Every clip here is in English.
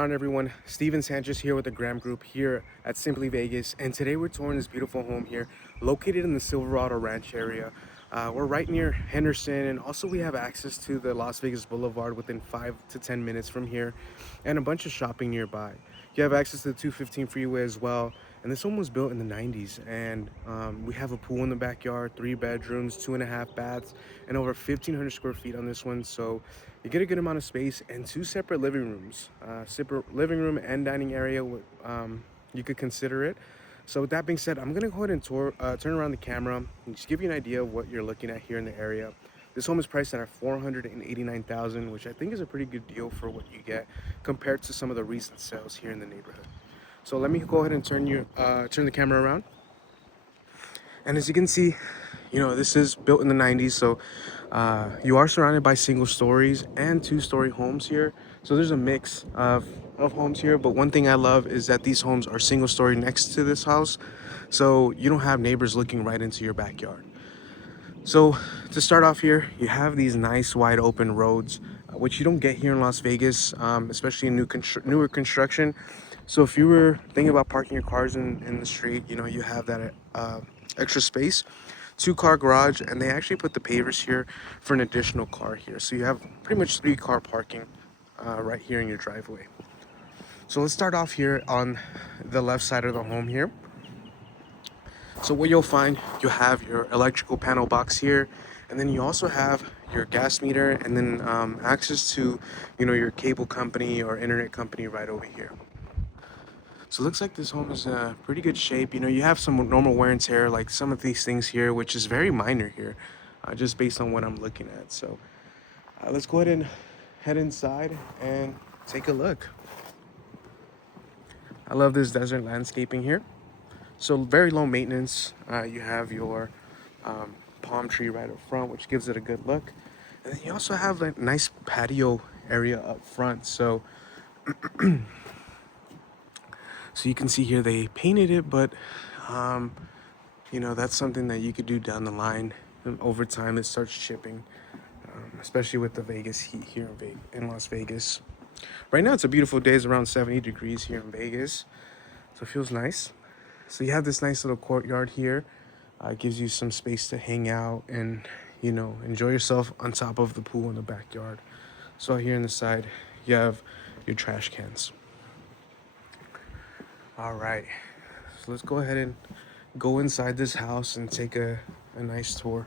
On everyone, Steven Sanchez here with the Graham Group here at Simply Vegas, and today we're touring this beautiful home here located in the Silverado Ranch area. We're right near Henderson, and also we have access to the Las Vegas Boulevard within 5 to 10 minutes from here, and a bunch of shopping nearby. You have access to the 215 freeway as well, and this home was built in the 90s, and we have a pool in the backyard, 3 bedrooms, 2.5 baths, and over 1,500 square feet on this one. So you get a good amount of space and 2 separate living rooms, separate living room and dining area. You could consider it. So with that being said, I'm gonna go ahead and turn around the camera and just give you an idea of what you're looking at here in the area. This home is priced at $489,000, which I think is a pretty good deal for what you get compared to some of the recent sales here in the neighborhood. So let me go ahead and turn the camera around. And as you can see, this is built in the 90s, so you are surrounded by single stories and 2-story homes here. So there's a mix of homes here, but one thing I love is that these homes are single story next to this house, so you don't have neighbors looking right into your backyard. So to start off here, you have these nice wide open roads, which you don't get here in Las Vegas, especially in newer construction. So if you were thinking about parking your cars in the street, you have that extra space. 2-car garage, and they actually put the pavers here for an additional car here. So you have pretty much 3-car parking right here in your driveway. So let's start off here on the left side of the home here. So what you'll find, you have your electrical panel box here, and then you also have your gas meter, and then access to, your cable company or internet company right over here. So it looks like this home is in pretty good shape. You have some normal wear and tear, like some of these things here, which is very minor here, just based on what I'm looking at. So let's go ahead and head inside and take a look. I love this desert landscaping here. So very low maintenance. You have your palm tree right up front, which gives it a good look. And then you also have a nice patio area up front. So you can see here they painted it, but that's something that you could do down the line. And over time, it starts chipping, especially with the Vegas heat here in Las Vegas. Right now, it's a beautiful day. It's around 70 degrees here in Vegas, so it feels nice. So you have this nice little courtyard here. It gives you some space to hang out and, enjoy yourself on top of the pool in the backyard. So out here on the side, you have your trash cans. All right, so let's go ahead and go inside this house and take a nice tour.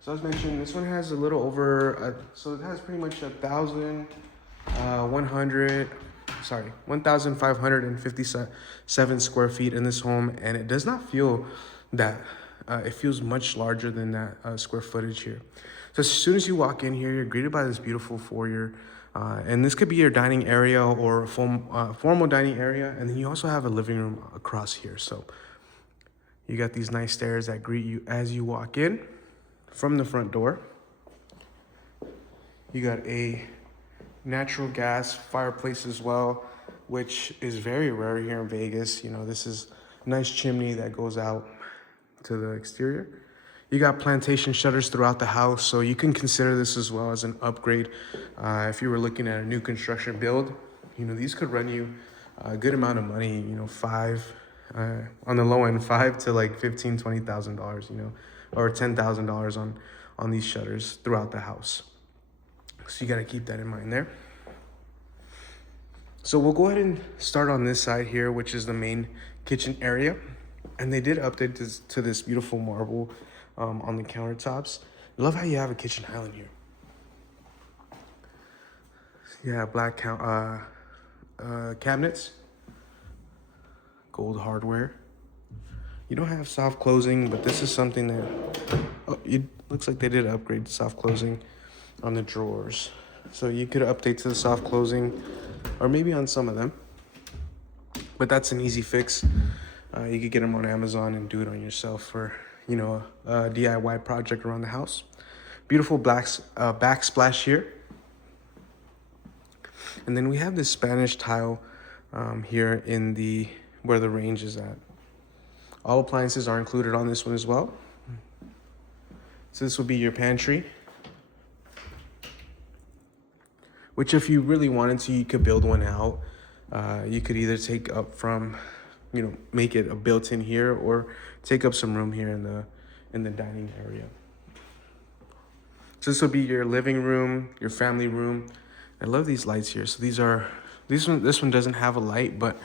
So as mentioned, this one has a little over, so it has pretty much 1,557 square feet in this home, and it does not feel that, it feels much larger than that square footage here. So as soon as you walk in here, you're greeted by this beautiful foyer. And this could be your dining area or formal dining area. And then you also have a living room across here. So you got these nice stairs that greet you as you walk in from the front door. You got a natural gas fireplace as well, which is very rare here in Vegas. This is a nice chimney that goes out to the exterior. You got plantation shutters throughout the house, so you can consider this as well as an upgrade. If you were looking at a new construction build, these could run you a good amount of money, on the low end, 5 to like $15,000-$20,000, or $10,000 on these shutters throughout the house. So you got to keep that in mind there. So we'll go ahead and start on this side here, which is the main kitchen area. And they did update this to this beautiful marble on the countertops. I love how you have a kitchen island here. Yeah, black cabinets, gold hardware. You don't have soft closing, but this is something that it looks like they did upgrade to soft closing on the drawers. So you could update to the soft closing, or maybe on some of them. But that's an easy fix. You could get them on Amazon and do it on yourself for, a DIY project around the house. Beautiful backsplash here. And then we have this Spanish tile here in where the range is at. All appliances are included on this one as well. So this will be your pantry. which if you really wanted to, you could build one out. You could either take up from, make it a built-in here, or take up some room here in the dining area. So this will be your living room, your family room. I love these lights here. So this one doesn't have a light, but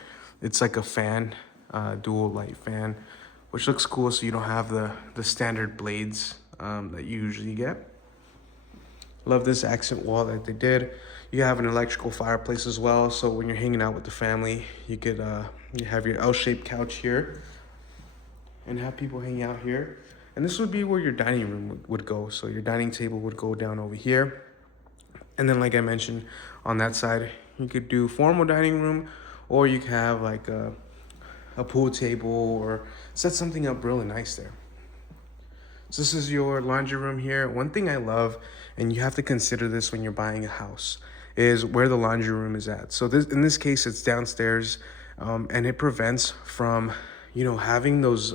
it's like a fan, dual light fan, which looks cool. So you don't have the standard blades that you usually get. Love this accent wall that they did. You have an electrical fireplace as well. So when you're hanging out with the family, you could you have your L-shaped couch here and have people hang out here. And this would be where your dining room would go. So your dining table would go down over here. And then, like I mentioned, on that side, you could do formal dining room, or you could have like a pool table, or set something up really nice there. So this is your laundry room here. One thing I love, and you have to consider this when you're buying a house, is where the laundry room is at. So in this case, it's downstairs, and it prevents from having those,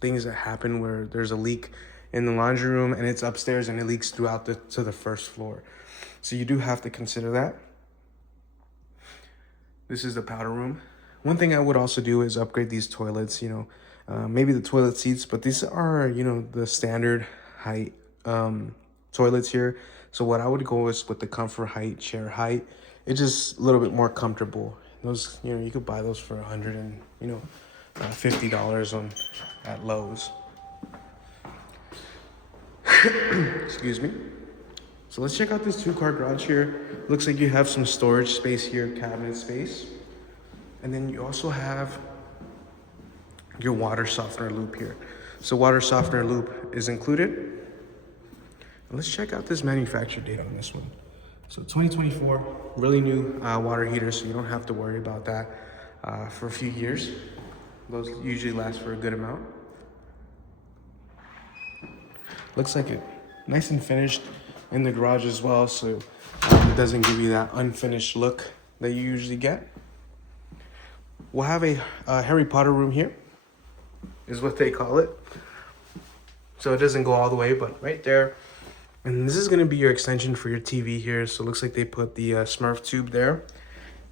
things that happen where there's a leak in the laundry room and it's upstairs and it leaks throughout to the first floor. So you do have to consider that. This is the powder room. One thing I would also do is upgrade these toilets, maybe the toilet seats, but these are, the standard height toilets here. So what I would go is with the comfort height, chair height. It's just a little bit more comfortable. Those, you could buy those for $50 at Lowe's. Excuse me. So let's check out this 2-car garage here. Looks like you have some storage space here, cabinet space. And then you also have your water softener loop here. So water softener loop is included. And let's check out this manufacturer date on this one. So 2024, really new water heater, so you don't have to worry about that for a few years. Those usually last for a good amount. Looks like it nice and finished in the garage as well, so it doesn't give you that unfinished look that you usually get. We'll have a Harry Potter room here, is what they call it. So it doesn't go all the way, but right there. And this is gonna be your extension for your TV here. So it looks like they put the Smurf tube there.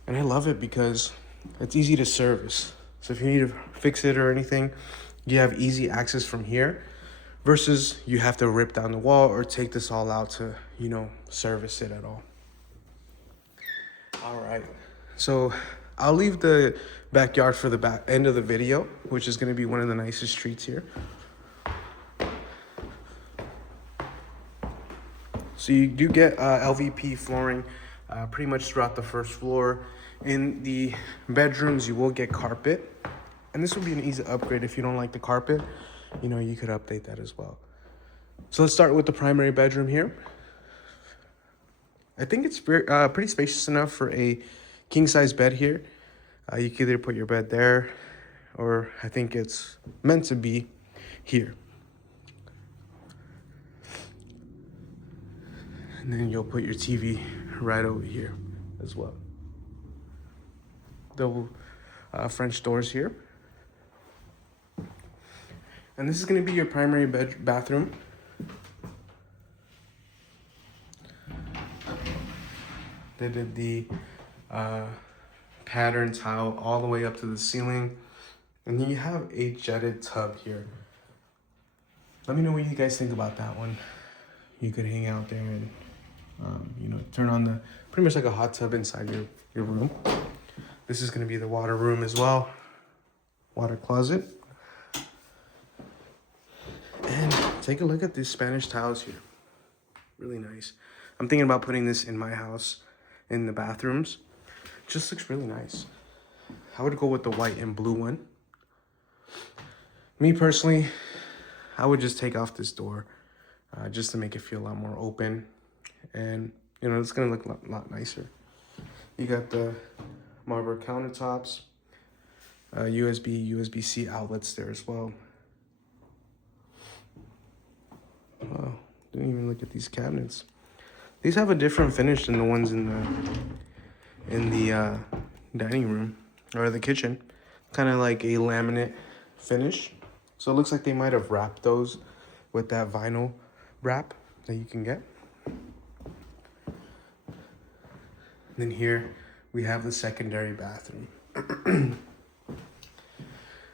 And I love it because it's easy to service. So if you need to fix it or anything, you have easy access from here, versus you have to rip down the wall or take this all out to, service it at all. All right, so I'll leave the backyard for the end of the video, which is gonna be one of the nicest streets here. So you do get LVP flooring pretty much throughout the first floor. In the bedrooms, you will get carpet. And this would be an easy upgrade. If you don't like the carpet, you could update that as well. So let's start with the primary bedroom here. I think it's pretty spacious enough for a king-size bed here. You can either put your bed there, or I think it's meant to be here. And then you'll put your TV right over here as well. Double French doors here. And this is going to be your primary bathroom. They did the pattern tile all the way up to the ceiling. And then you have a jetted tub here. Let me know what you guys think about that one. You could hang out there and, turn on pretty much like a hot tub inside your room. This is going to be the water room as well. Water closet. And take a look at these Spanish tiles here. Really nice. I'm thinking about putting this in my house in the bathrooms. Just looks really nice. I would go with the white and blue one. Me personally, I would just take off this door just to make it feel a lot more open. And, it's going to look a lot nicer. You got the marble countertops, USB-C outlets there as well. Wow, didn't even look at these cabinets. These have a different finish than the ones in the dining room or the kitchen. Kind of like a laminate finish. So it looks like they might have wrapped those with that vinyl wrap that you can get. And then here we have the secondary bathroom.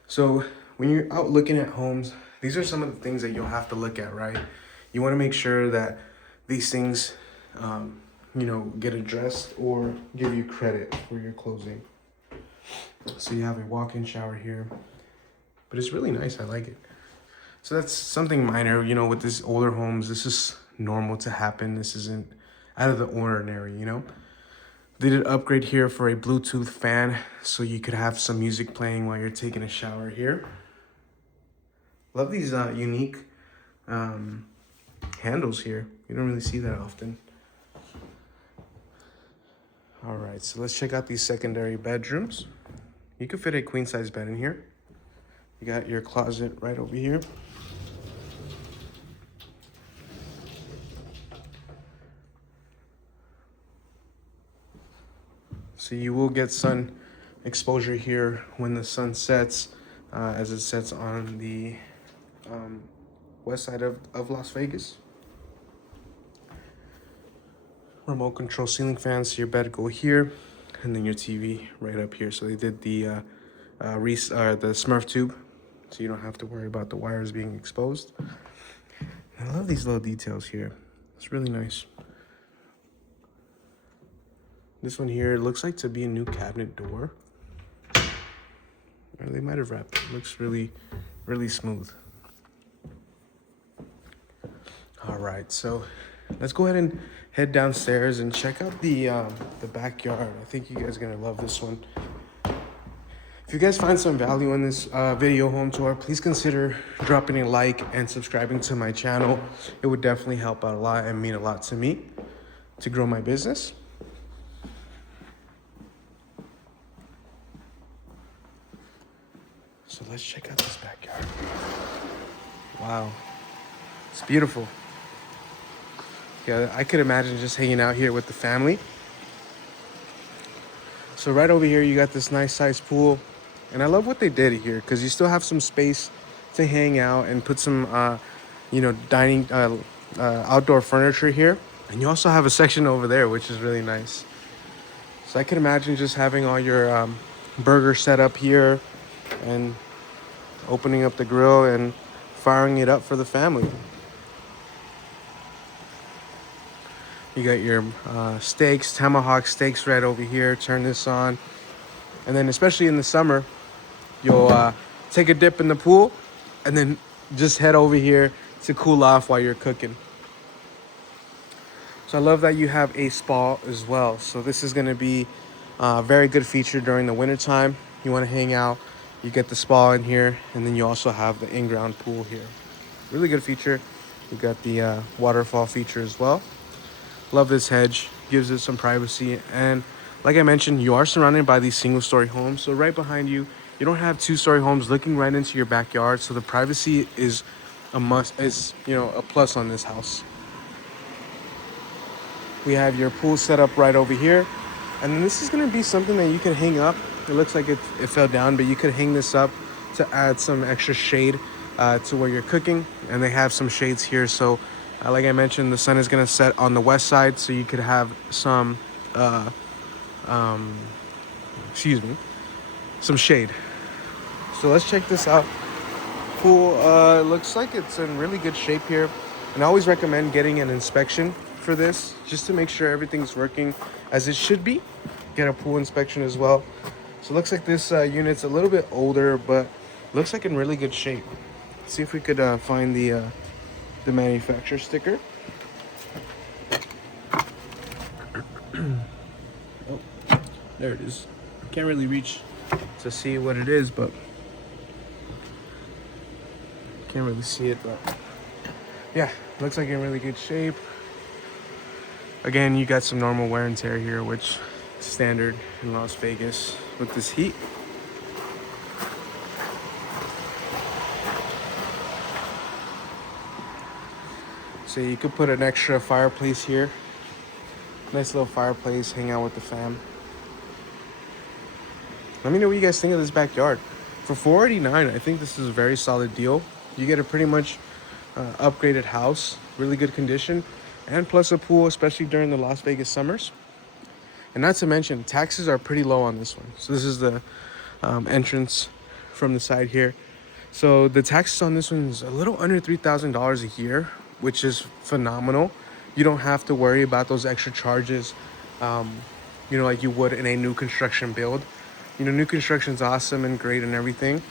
So when you're out looking at homes, these are some of the things that you'll have to look at, right? You want to make sure that these things, get addressed or give you credit for your closing. So you have a walk-in shower here, but it's really nice. I like it. So that's something minor, with these older homes, this is normal to happen. This isn't out of the ordinary. They did upgrade here for a Bluetooth fan, so you could have some music playing while you're taking a shower here. Love these unique handles here. You don't really see that often. All right, so let's check out these secondary bedrooms. You could fit a queen size bed in here. You got your closet right over here. So you will get sun exposure here when the sun sets, as it sets on the west side of Las Vegas. Remote control ceiling fans, so your bed go here, and then your TV right up here. So they did the Smurf tube, so you don't have to worry about the wires being exposed. I love these little details here. It's really nice. This one here looks like to be a new cabinet door. Or they might have wrapped it. Looks really, really smooth. All right, so let's go ahead and head downstairs and check out the backyard. I think you guys are gonna love this one. If you guys find some value in this video home tour, please consider dropping a like and subscribing to my channel. It would definitely help out a lot and mean a lot to me to grow my business. So let's check out this backyard. Wow, it's beautiful. Yeah, I could imagine just hanging out here with the family. So right over here, you got this nice sized pool. And I love what they did here because you still have some space to hang out and put some, dining, outdoor furniture here. And you also have a section over there, which is really nice. So I could imagine just having all your burger set up here and opening up the grill and firing it up for the family. You got your steaks, tomahawk steaks right over here. Turn this on. And then especially in the summer, you'll take a dip in the pool and then just head over here to cool off while you're cooking. So I love that you have a spa as well. So this is gonna be a very good feature during the wintertime. You wanna hang out, you get the spa in here, and then you also have the in-ground pool here. Really good feature. You got the waterfall feature as well. Love this hedge, gives it some privacy. And like I mentioned, you are surrounded by these single-story homes. So right behind you, you don't have two-story homes looking right into your backyard. So the privacy is a must, a plus on this house. We have your pool set up right over here. And then this is gonna be something that you can hang up. It looks like it fell down, but you could hang this up to add some extra shade to where you're cooking. And they have some shades here. So like I mentioned, the sun is gonna set on the west side. So you could have some, some shade. So let's check this out. Pool looks like it's in really good shape here. And I always recommend getting an inspection for this just to make sure everything's working as it should be. Get a pool inspection as well. So it looks like this unit's a little bit older, but looks like in really good shape. Let's see if we could find the manufacturer sticker. Oh, there it is. Can't really reach to see what it is, but can't really see it, but yeah, looks like in really good shape. Again, you got some normal wear and tear here, which is standard in Las Vegas with this heat. So you could put an extra fireplace here. Nice little fireplace, hang out with the fam. Let me know what you guys think of this backyard. For $489, I think this is a very solid deal. You get a pretty much upgraded house, really good condition, and plus a pool, especially during the Las Vegas summers. And not to mention, taxes are pretty low on this one. So this is the entrance from the side here. So the taxes on this one is a little under $3,000 a year, which is phenomenal. You don't have to worry about those extra charges, like you would in a new construction build. New construction is awesome and great and everything,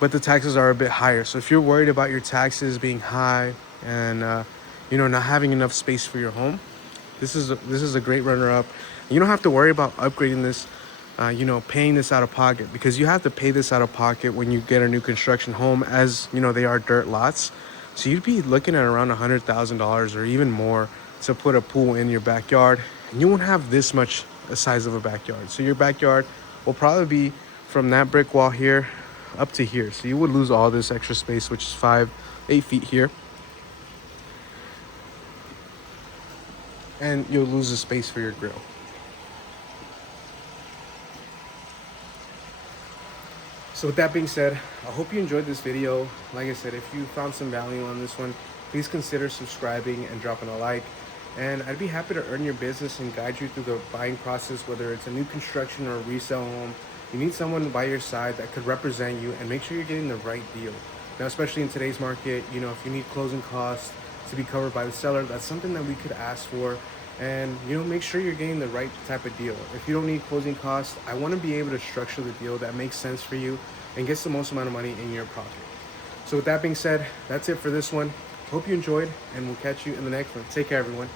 but the taxes are a bit higher. So if you're worried about your taxes being high and not having enough space for your home, this is a great runner-up. You don't have to worry about upgrading this, paying this out of pocket, because you have to pay this out of pocket when you get a new construction home, as they are dirt lots. So you'd be looking at around $100,000 or even more to put a pool in your backyard, and you won't have this much a size of a backyard. So your backyard will probably be from that brick wall here up to here. So you would lose all this extra space, which is 8 feet here. And you'll lose the space for your grill. So with that being said, I hope you enjoyed this video. Like I said, if you found some value on this one, please consider subscribing and dropping a like. And I'd be happy to earn your business and guide you through the buying process, whether it's a new construction or a resale home. You need someone by your side that could represent you and make sure you're getting the right deal. Now, especially in today's market, if you need closing costs to be covered by the seller, that's something that we could ask for. And make sure you're getting the right type of deal. If you don't need closing costs, I want to be able to structure the deal that makes sense for you and gets the most amount of money in your pocket. So with that being said, that's it for this one. Hope you enjoyed, and we'll catch you in the next one. Take care, everyone.